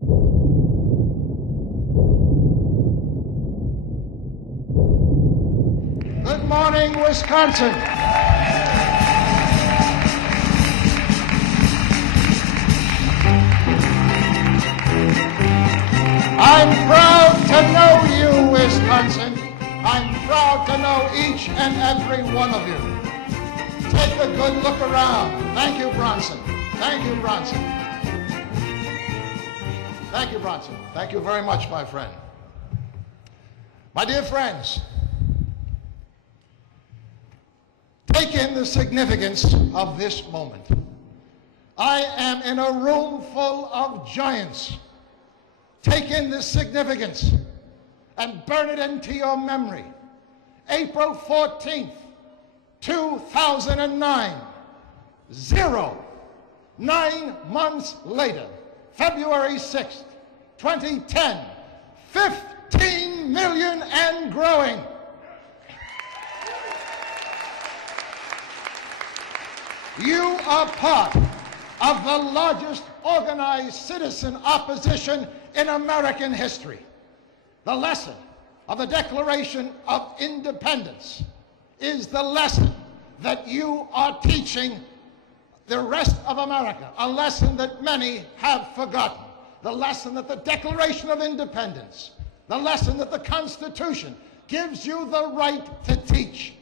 Good morning, Wisconsin. I'm proud to know you, Wisconsin. I'm proud to know each and every one of you. Take a good look around. Thank you, Bronson. Thank you, Bronson. Thank you, Bronson. Thank you very much, my friend. My dear friends, take in the significance of this moment. I am in a room full of giants. Take in this significance and burn it into your memory. April 14th, 2009, 9 months later, February 6th, 2010, 15 million and growing. You are part of the largest organized citizen opposition in American history. The lesson of the Declaration of Independence is the lesson that you are teaching the rest of America, a lesson that many have forgotten. The lesson that the Declaration of Independence, the lesson that the Constitution gives you the right to teach.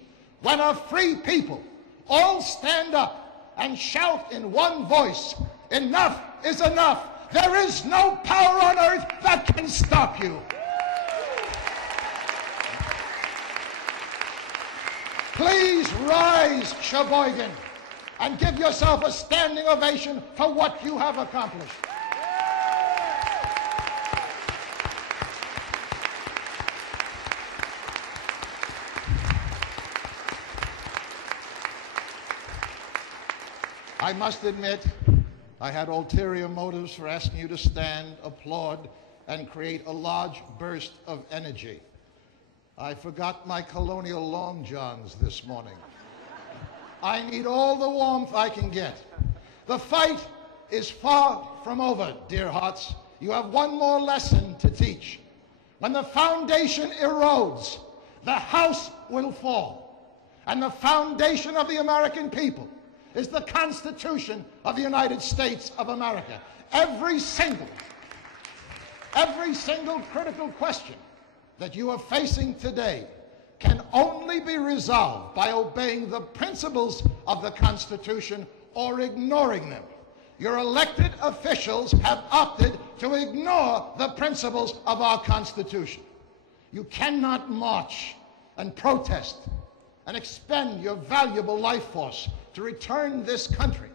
When a free people all stand up and shout in one voice, enough is enough. There is no power on earth that can stop you. Please rise, Sheboygan, and give yourself a standing ovation for what you have accomplished. I must admit, I had ulterior motives for asking you to stand, applaud, and create a large burst of energy. I forgot my colonial long johns this morning. I need all the warmth I can get. The fight is far from over, dear hearts. You have one more lesson to teach. When the foundation erodes, the house will fall. And the foundation of the American people is the Constitution of the United States of America. Every single critical question that you are facing today can only be resolved by obeying the principles of the Constitution or ignoring them. Your elected officials have opted to ignore the principles of our Constitution. You cannot march and protest and expend your valuable life force to return this country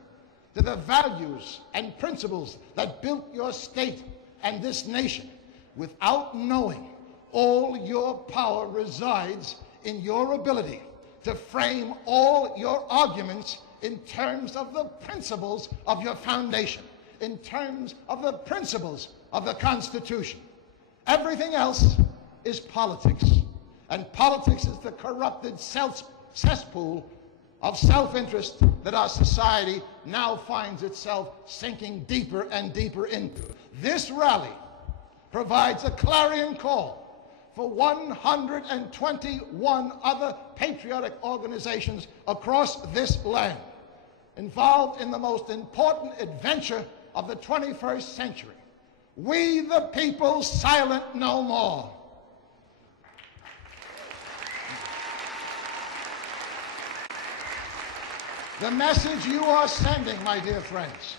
to the values and principles that built your state and this nation without knowing all your power resides in your ability to frame all your arguments in terms of the principles of your foundation, in terms of the principles of the Constitution. Everything else is politics, and politics is the corrupted cesspool of self-interest that our society now finds itself sinking deeper and deeper into. This rally provides a clarion call for 121 other patriotic organizations across this land involved in the most important adventure of the 21st century. We the people silent no more. The message you are sending, my dear friends,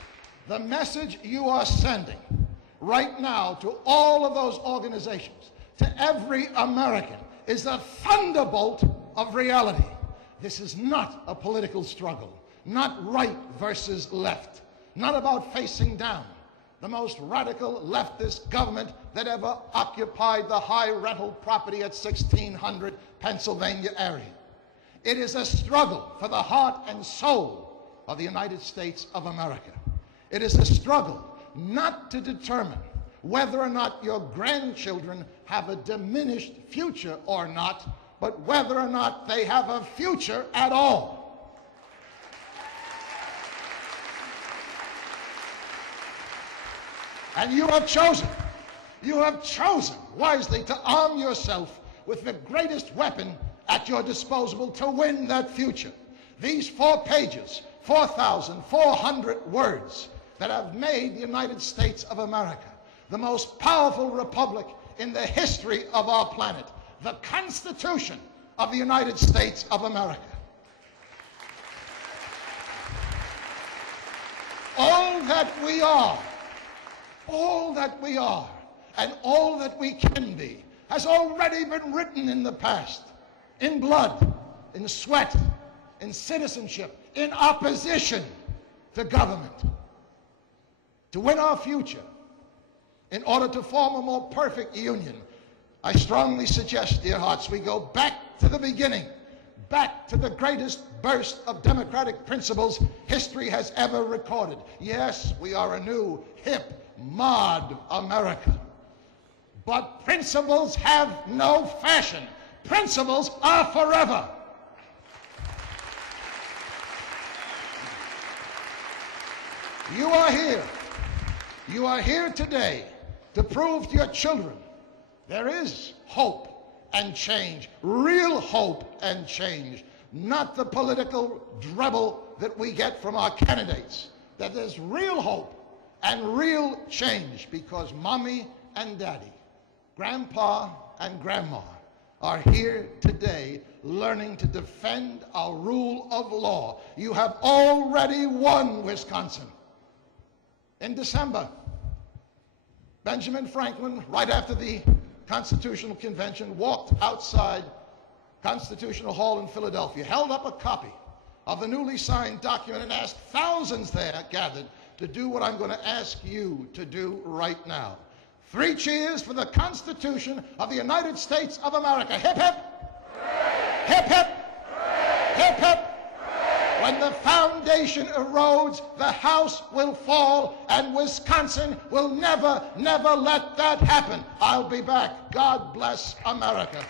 the message you are sending right now to all of those organizations, to every American, is a thunderbolt of reality. This is not a political struggle, not right versus left, not about facing down the most radical leftist government that ever occupied the high rental property at 1600 Pennsylvania area. It is a struggle for the heart and soul of the United States of America. It is a struggle not to determine whether or not your grandchildren have a diminished future or not, but whether or not they have a future at all. And you have chosen wisely to arm yourself with the greatest weapon at your disposal to win that future. These 4 pages, 4,400 words that have made the United States of America the most powerful republic in the history of our planet, the Constitution of the United States of America. All that we are, and all that we can be has already been written in the past, in blood, in sweat, in citizenship, in opposition to government. To win our future, in order to form a more perfect union, I strongly suggest, dear hearts, we go back to the beginning, back to the greatest burst of democratic principles history has ever recorded. Yes, we are a new, hip, mod America. But principles have no fashion. Principles are forever. You are here. You are here today to prove to your children there is hope and change, real hope and change, not the political dribble that we get from our candidates, that there's real hope and real change because mommy and daddy, grandpa and grandma are here today learning to defend our rule of law. You have already won, Wisconsin. In December, Benjamin Franklin, right after the Constitutional Convention, walked outside Constitutional Hall in Philadelphia, held up a copy of the newly signed document and asked thousands there gathered to do what I'm going to ask you to do right now. 3 cheers for the Constitution of the United States of America. Hip, hip. Hooray! Hip, hip. Hooray! Hip, hip. Hooray! When the foundation erodes, the house will fall, and Wisconsin will never, never let that happen. I'll be back. God bless America.